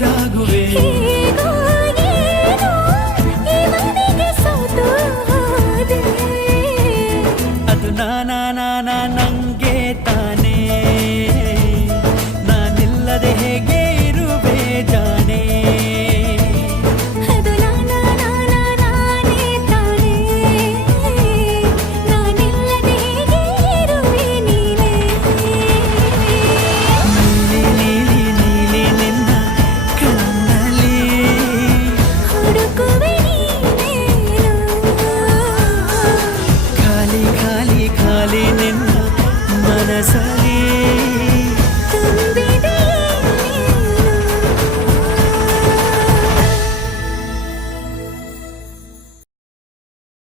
ನೀರಾಗುವೆ. ಹೇಗೋ ಏನೋ ಈ ಮನೆಗೆ ಸೋತು ಹೋದೆ. ಅದು ನಾನಾ ನಂಗೆ ತಾನೇ, ನಾನಿಲ್ಲದೆ ಹೇಗೆ ಇರುವೆ ಜಾಣೆ. ಅದು ನಾನೇ ತಾನೇ, ನಾನಿಲ್ಲದೆ ಹೇಗೆ ಇರುವೆ ನೀನೇ. ನೀಲಿ ನೀಲಿ ನೀಲಿ ನಿನ್ನ ಕಣ್ಣಲ್ಲಿ ಹುಡುಕುವೆ ನೀನೇನು. ಖಾಲಿ ಖಾಲಿ ಖಾಲಿ ನಿನ್ನ ಮನಸ್ಸಲ್ಲಿ.